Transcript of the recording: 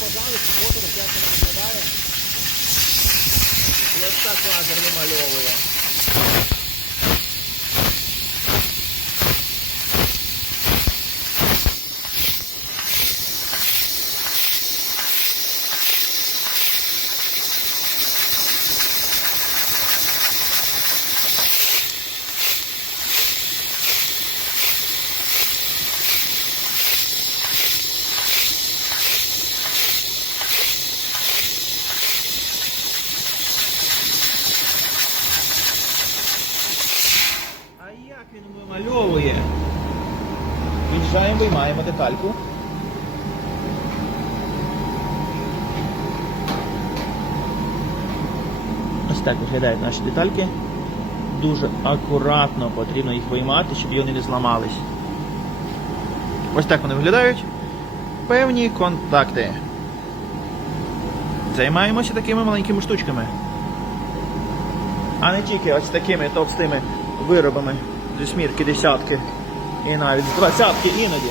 подали, суботу я там подали. Ось так лазер вимальовує. Він вимальовує? Від'їжджаємо, виймаємо детальку. Ось так виглядають наші детальки. Дуже акуратно потрібно їх виймати, щоб вони не зламались. Ось так вони виглядають. Певні контакти. Займаємося такими маленькими штучками. А не тільки ось такими товстими виробами зі смірки десятки і навіть двадцятки іноді.